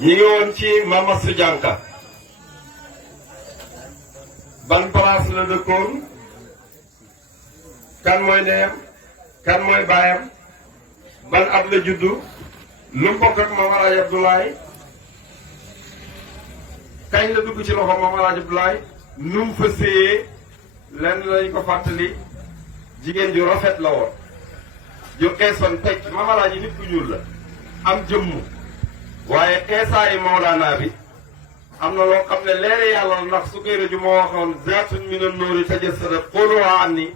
ñi ngi woon ci Mama Su Jànka ban place la dëkkoon kan mooy ndeyam kan mooy baayam ban at la juddu lu mu bokk ak Maam Alaaji Abdoulaye kañ la dugg ci loxo Maam Alaaji Abdoulaye nu mu fa séyee lenn lañ ko fàttali jigéen ju rafet la woon ju xeesoon teg Maam Alaaji nit ku ñuul la am jëmm waaye xeesaayi Mawlaana bi am na loo xam ne leere yàlla ndax su koy rëju moo waxoon zaatun mina nuuri tajassadat quluha anni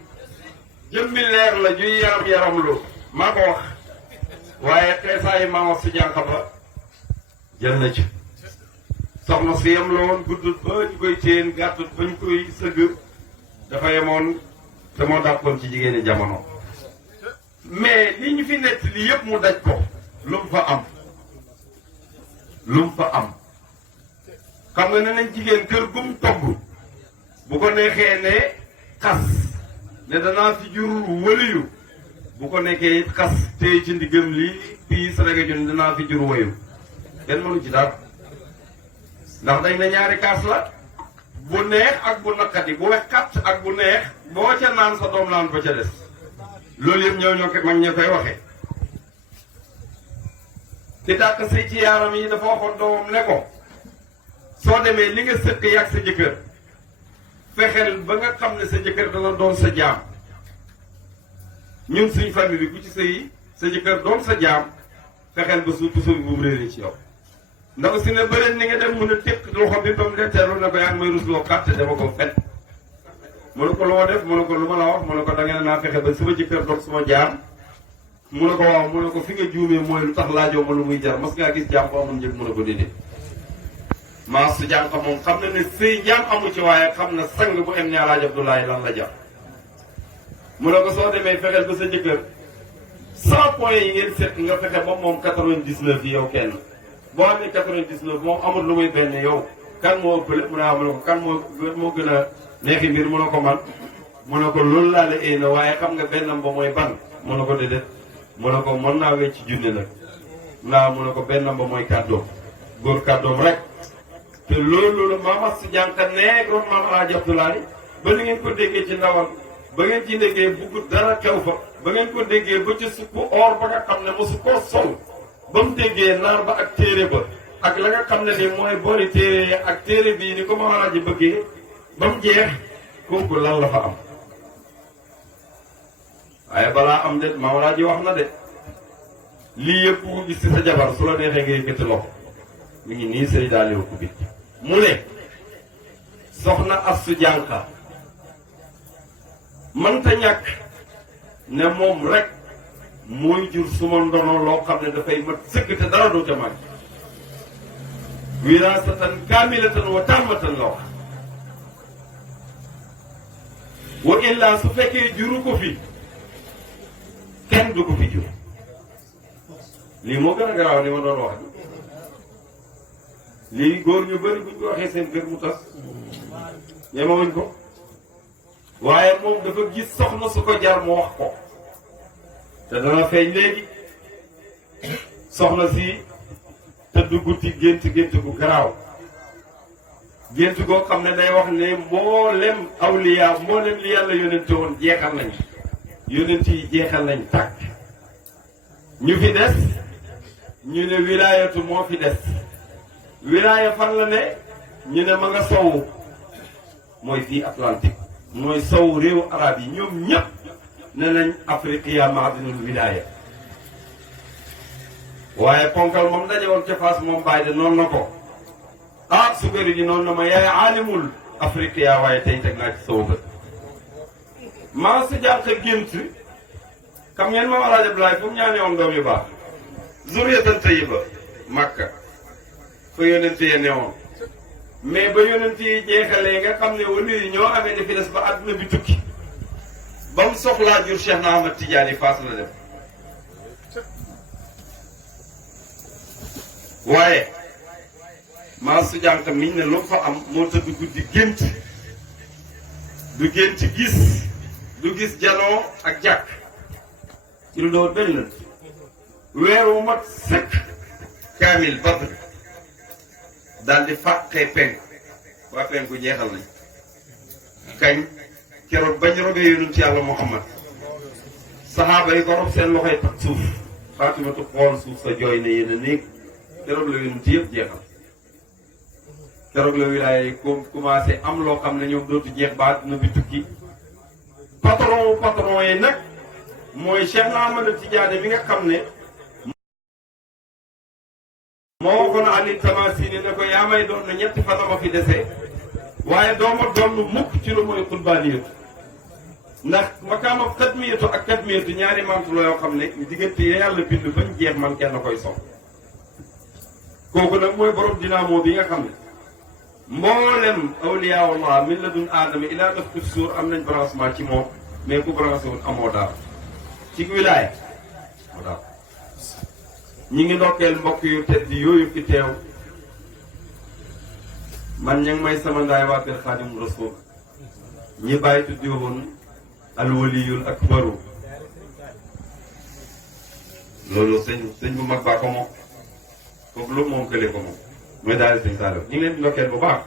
jëmmi leer la juy yaram lu maa ko wax waaye xeesaayi Mama Su Jànka ba jël na ci soxna su yem la woon guddut ba ñu koy téen gàttut ba ñu koy sëgg dafa yemoon te moo dàqoon ci jigéeni jamono mais li ñu fi nett li yëpp mu daj ko lu mu fa am xam nga ne nañ jigéen kër gum togg bu ko neexee ne xas ne danaa fi jur wëliyu bu ko nekkee it xas téye ci ndiggam lii piis rek jun danaa fi jur wëyu kenn mënu ci dara ndax dañ ne ñaari kaas la bu neex ak bu naqadi bu wekkat ak bu neex boo ca naan sa doom naan ba ca des loolu yëpp ñoo ko mag ña koy waxee ki dàq sëy ci yaaram yi dafa waxoon doomam ne ko soo demee li nga sëkk yàgg sa jëkkër fexeel ba nga xam ne sa jëkkër dana doon sa jaam ñun suñ famille bi ku ci sëyi sa jëkkër doon sa jaam fexeel ba suuf suuf bu mu réeré ci yow ndax si ne bëri ni nga dem mën a téq loxo bi ba mu dee teelu ne ko yaa ngi may rusloo kàtte dama ko fen mu ne ko loo def mu ne ko lu ma la wax mu ne ko da ngeen naa fexe ba sama jëkkër doon suma jaam mu ne ko waaw mu ne ko fi nga juumee mooy lu tax laajoo ma lu muy jar mas ngaa gis jaam bu amul njëg mu ne ko déedéet Maa Su Jànka moom xam na ne sëy jaam amu ci waaye xam na sang bu em ne Alaaji Abdoulaye lan la jar mu ne ko soo demee fexeel ba sa jëkkër 100 points yi ngeen seet nga fexe ba moom 99 yi yow kenn boo amee 99 moom amul lu muy benn yow kan moo ëppale mu ne mu ne ko kan moo gën a neexi mbir mu ne ko man mu ne ko loolu laa la éena waaye xam nga bennam ba mooy ban mu ne ko déedéet mu ne ko mën naa wecc junne nag mu ne ko bennam ba mooy kàddoom góor kàddoom rek te loolu Mama Su Jànka neegoon Maam Alaaji Abdoulaye ba ni ngeen ko déggee ci ndawal ba ngeen ci déggee bugg dara xew fa ba ngeen ko déggee ba ci sukk or ba nga xam ne mosu koo sol ba mu déggee naar ba ak téere ba ak la nga xam ne ni mooy boori téere ak téere bii ni ko Maam Alaaji bëggee ba mu jeex kooku lan la fa am waaye balaa am de Maam Alaaji wax na de lii yëpp ku gis ci sa jabar su la neexee nga yëkkati loxo mi ngi nii sëy daalew ku bit mu ne soxna Astu Jànka mënta ñàkk ne moom rek mooy jur suma ndono loo xam ne dafay mat sëkk te dara doo ca mag wiraasatan kaamilatan wa tammatan la wax wa illaa su fekkee juru ko fi kenn du ko fi jur lii moo gën a garaaw ni ma doon wax lii góor ñu bëri buñ ko waxee seen kër mu tas ñemewuñ ko waaye moom dafa gis soxna su ko jar mu wax ko te dana feeñ léegi soxna si te dugguti gént gu garaaw gént goo xam ne day wax ne mboolem awliya mboolem li yàlla yónente woon jeexal nañ yónent yi jeexal nañ tàkk ñu fi des ñu ne wilaayatu moo fi des wilaaya fan la ne ñu ne ma nga sowu mooy fii Atlantique mooy sowu réewu arab yi ñoom ñëpp ne nañ afriqiya maadinul wilaaya waaye ponkal moom daje woon ca Fass moom bàyyi de noonu na ko sukari ji noonu na ma yaay aalimul afriqiya waaye tey teg naa ci sowu bët Maa Su Jànka gént xam ngeen Maam Alaaji Abdoulaye fu mu ñaanee woon doom yu baax zuriyatan tayyiba Makka fa yonent yi newoon mais ba yonent yi jeexalee nga xam ne wali yi ñoo amee ne fi des ba àdduna bi tukki ba mu soxlaa jur Cheikh na Ahmad Tidiane Fass la dem waaye Maa Su Jànka miñ ne lu fa am moo tëdd guddi gént du gént gis du gis janoo ak jàkk ci lu doon benn weer wu mat sëkk kaamil Badr daal di fàqee penku waa penku jeexal nañ kañ keroog bañ robee yonent yàlla Muhammad saxaaba yi ko rob seen loxoy pat suuf Faatimatu xool suuf sa jooy ne yéen a néeg keroog la yonent yëpp jeexal keroog la wilaaya yi commencé am loo xam ne ñoom dootu jeex ba àdduna bi tukki patron yi nag mooy Cheikh Ahmad Tidiane mi nga xam ne moo waxoon Ali Tamasini ne ko yaa may doon na ñetti fan ma fi desee waaye dooma doon mukk ci lu mooy xutbaaniyatu ndax makaama xatmiyatu ak katmiyatu ñaari mantu la yoo xam ne diggante ya yàlla bind bañ jeex man kenn koy sox kooku nag mooy borom dinaamoo bi nga xam ne mboolem awliyaullah min ladun aadama ilaa nafxi suur am nañ branchement ci moom mais ku branché wul amoo dara ci wilaaya amoo dara ñi ngi ndokkeel mbokk yu tedd yooyu fi teew man ña ngi may sama ndaay waa kër Xaadim Rasul ñi bàyyi tuddi woon alwaliyul akbaru loolu sëñ bu mag baa ko moom foofu lu moom kële ko moom mooy daal sëñ Saalum ñu ngi leen di ndokkeel bu baax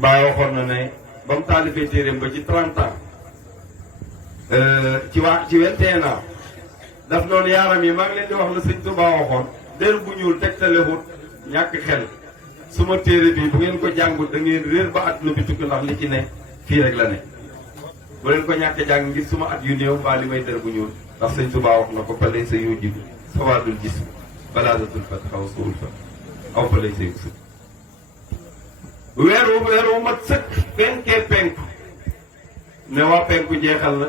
baa waxoon na ne ba mu taalifee téeréem ba ci 30 ans ci 21 ans daf noonu yaaram yi maa ngi leen di wax la sëñ Tuubaa waxoon der bu ñuul tegtalewut ñàkk xel suma téere bi bu ngeen ko jàngut da ngeen réer ba àdduna bi tukki ndax li ci ne fii rek la ne bu leen ko ñàkk jàng ngir suma at yu néew mbaa li may der bu ñuul ndax sëñ Tuubaa wax na ko fa lay sa yu jibu sawaadul gis balaadatul fat xaw suul fa aw fa lay sa yu sut weer wu mat sëkk penkee penku ne waa penku jeexal na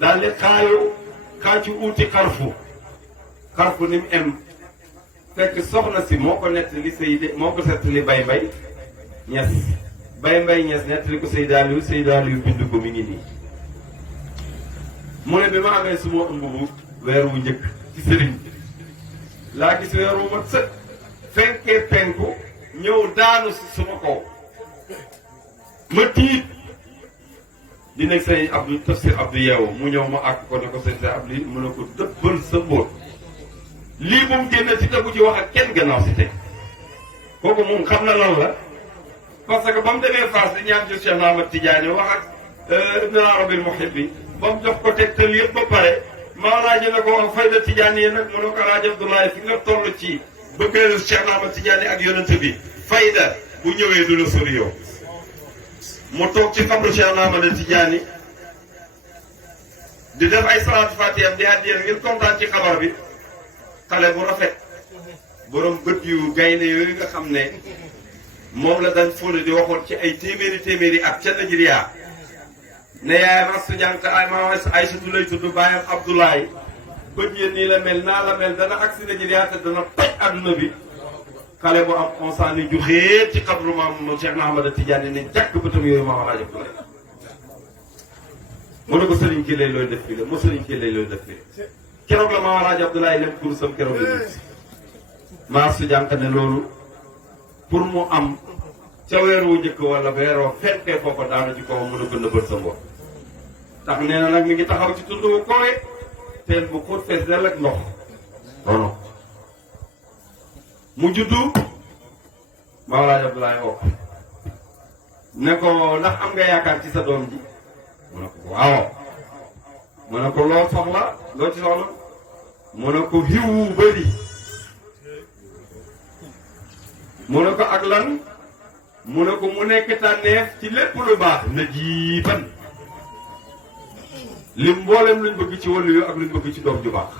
daal di xaacu uuti xarfu ni mu em fekk soxna si moo ko nettali moo ko settali bay mbay ñes nettali ko Seydi Aliou bind ko mi ngi nii mu ne bi ma amee suma ëmb bu weer wu njëkk ci sëriñ bi laa gis weer wu mat sëkk fenkee penku ñëw daanu si suma kaw ma tiit di nekk say Abdou tafsir Abdou yeewu mu ñëw ma àgg ko ne ko say Abdou mu ne ko dëbbal sa mbóot lii moom génne ci tegu ci wax ak kenn gannaaw si teg kooku moom xam na lan la parce que ba mu demee Fass di ñaan ci Cheikh Ahmad Tidiane wax ak Ibn Arabi al-Muhibbi ba mu jox ko tegtal yëpp ba pare Mawlaaji ne ko wax fayda Tidiane yi nag mu ne ko Alaaji Abdoulaye fi nga toll ci bëgg Cheikh Ahmad Tidiane ak yonent bi fayda bu ñëwee du la sori yow mu toog ci xabru Cheikh Ahmad Tidiane di def ay salaatu fatiham di àddiyee ngir kontaan ci xabar bi xale bu rafet borom bët yu gaynde yooyu nga xam ne moom la dañ fóone di waxoon ci ay téeméeri ak ca Nigeria ne yaay masu jànk ay maam Aysatu lay tudd baayam Abdoulaye bët yéen nii la mel naa la mel dana agsi Nigeria te dana toj adduna bi xale bu am onsaani ju xéet ci xabru maam Cheikh Ahmad Tidiane ne jàkk bëtam yooyu maam Alaaji Abdoulaye mu ne ko sëriñ kii lay looy def fii la mu sëriñ kii lay looy def fii keroog la maam Alaaji Abdoulaye lem kurusam keroog la nit maa su jànk ne loolu pour mu am ca weer wu njëkk wala weeroo fekkee foofa daanu ci kaw mën a gën a bët sa mboot tax nee na nag mi ngi taxaw ci tund wu koowe teen bu xóot fees dell ak ndox non mu juddu maam Alaaji Abdoulaye oo ne ko ndax am nga yaakaar ci sa doom ji mu ne ko waaw mu ne ko loo soxla loo ci soxla mu ne ko xiw wu bëri mu ne ko ak lan mu ne ko mu nekk tànneef ci lépp lu baax na jiiban lim mboolem luñ bëgg ci wàllu yu ak luñ bëgg ci doom ju baax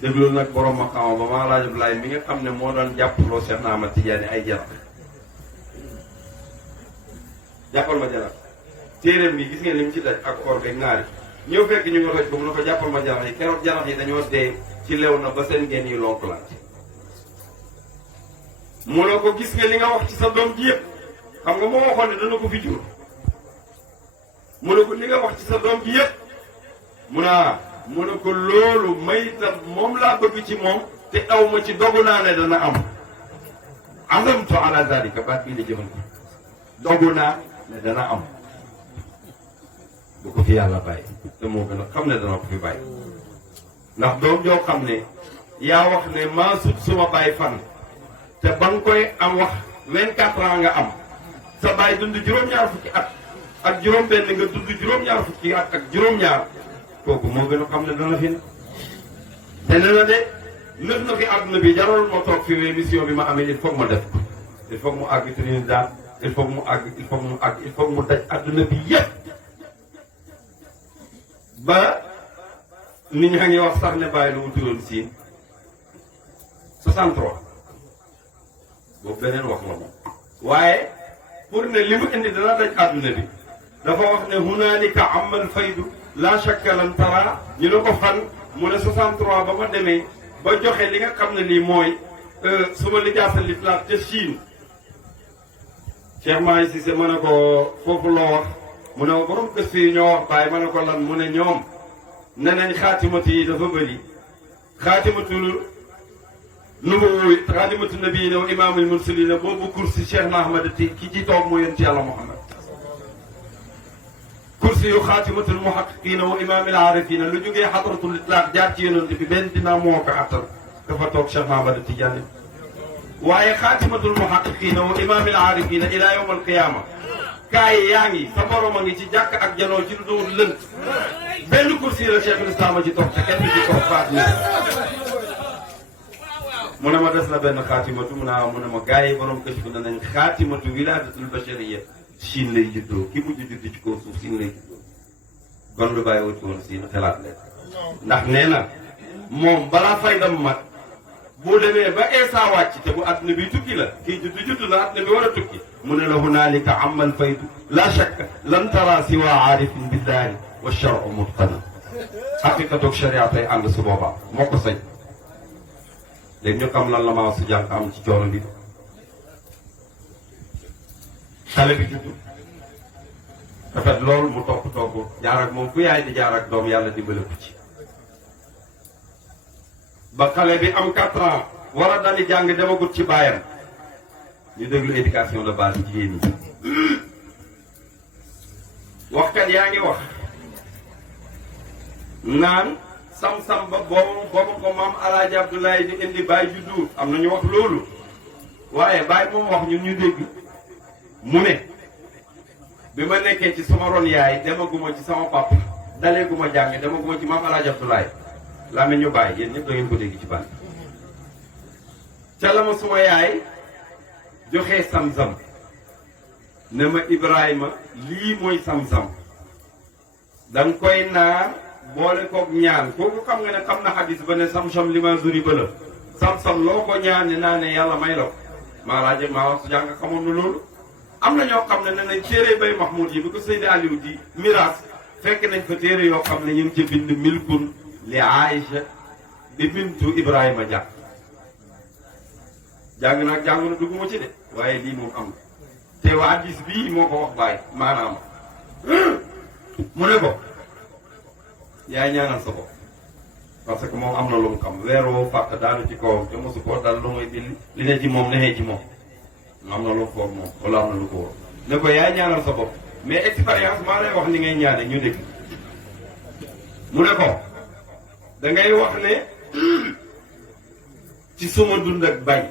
déglu nag borom ma xaw ma maam Alaaji Abdoulaye mi nga xam ne moo doon jàppaloo Cheikh Ahmad Tidiane ay jarax jàppal ma jarax téeréem bi gis ngeen li mu ci daj ak or beeg naari ñëw fekk ñu ngi toj ko mu ne ko jàppal ma jarax yi keroog jarax yi dañoo dee ci lew na ba seen ngeen yi lonklante mu ne ko gis nga li nga wax ci sa doom ji yëpp xam nga moo waxoon ne dana ko fi jur mu ne ko li nga wax ci sa doom ji yëpp mu ne ko loolu may tam moom laa bëgg ci moom te aw ma ci dogu naa ne dana am azamtu ala zalika baat bii la jëmal ko dogu naa ne dana am bu ko fi yàlla bàyyi te moo gën a xam ne dana ko fi bàyyi ndax doom joo xam ne yaa wax ne maa sut suma bàyyi fan te ba nga koy am wax 24 ans nga am sa baay dund juróom-ñaar fukki at ak juróom-benn nga dund juróom-ñaar fukki at ak juróom-ñaar kooku moo gën a xam ne dana fi ne. te nee na de lëf na fi àdduna bi jarul ma toog fi émission bi ma amee il faut ma def ko il faut mu àgg Trinidad il faut mu àgg il faut mu àgg il faut mu daj àdduna bi yépp ba nit ñaa ngi wax sax ne bàyyi lu mu turoon siin 63 boobu beneen wax la moom waaye pour ne li mu indi dana daj àdduna bi dafa wax ne hunaalika amal faydu la shakka lan tara ñu ne ko fan mu ne 63 ba ma demee ba joxe li nga xam ne lii mooy suma lijaasa litlaax ca Chine Cheikh Mahi Cissé ma ne ko foofu loo wax mu ne ko borom gëstu yi ñoo wax bàyyi ma ne ko lan mu ne ñoom ne nañ xaatimatu yi dafa bëri xaatimatul nubuwwi xaatimatu nabiyyiina wa imaamul mursaliina boobu kursi Cheikh Ahmad ki ci toog moo yonent Yàlla Muhammad kursi yu xaatimatul muhaqqiqiina wa imaamil aarifiina lu jógee xadratul itlaaq jaar ci yonent bi benn dinaa moo ko attal dafa toog Cheikh Ahmad Tidiane waaye xaatimatul muhaqqiqiina wa imaamil aarifiina ilaa yawmal qiyaama kaay yaa ngi sa borom a ngi ci jàkk ak janoo ci lu doon lënt benn kursi la Cheikhul Islam ci toog te kenn du ci toog faat ni mu ne ma des na benn xaatimatu mu ne ma gars yi borom kës fu ne nañ xaatimatu wilaadatul bashariya Chine lay juddoo ki mujj judd ci kaw suuf Chine lay juddoo kon lu bàyyi wuti woon Chine xelaat leen ndax nee na moom balaa faydam mat boo demee ba Eesa wàcc te bu àdduna bi tukki la kii judd la àdduna bi war a tukki mu ne la hunaalika amal faydu la shakka lan tara siwa aarifin billahi wa shar'u mutqana haqiqatoog sharia tey ànd su boobaa moo ko sañ léegi ñu xam lan la maa su jànq am ci coono bi xale bi judd rafet loolu mu topp jaar ak moom fu yaay di jaar ak doom yàlla dimbale ko ci ba xale bi am 4 ans war a dali jàng demagut ci baayam ñu déglu éducation de base jigéen ñi waxkat yaa ngi wax naan sam-sam ba boobu ko maam Alaaji Abdoulaye di indi baay juddu am na ñu wax loolu waaye baay moom wax ñun ñu dégg mu ne bi ma nekkee ci sama ron yaay demaguma ci sama papa daleeguma jàng demaguma ci maam Alaaji Abdoulaye laa me ñu bàyyi yéen ñëpp da ngeen ko dégg ci ban ca la ma suma yaay joxee sam-sam ne ma Ibrahima lii mooy sam-sam danga koy naan boole koog ñaan kooku xam nga ne xam na xadis ba ne sam-sam li ma zuri ba la sam-sam loo ko ñaan ne naa ne yàlla may la ko maa laaje maa wax su jàng xamoon na loolu am na ñoo xam ne ne nañ téere bay Mahmoud yi bi ko Seydi Aliou di miraas fekk nañ fa téere yoo xam ne ñu ngi ci bind milkun li Aïcha bi bintu Ibrahima jàng na dugguma ci de waaye lii moom am na te waa hadiis bii moo ko wax bàyyi maanaam mu ne ko yaay ñaanal sa bopp parce que moom am na lu mu xam weer woo fàq daanu ci kawam te mosu koo dal lu muy di li ne ci moom nexee ci moom am na lu foog moom wala am na lu ko wóor ne ko yaay ñaanal sa bopp mais expérience maa lay wax ni ngay ñaane ñu dégg mu ne ko da ngay wax ne ci suma dund ak bay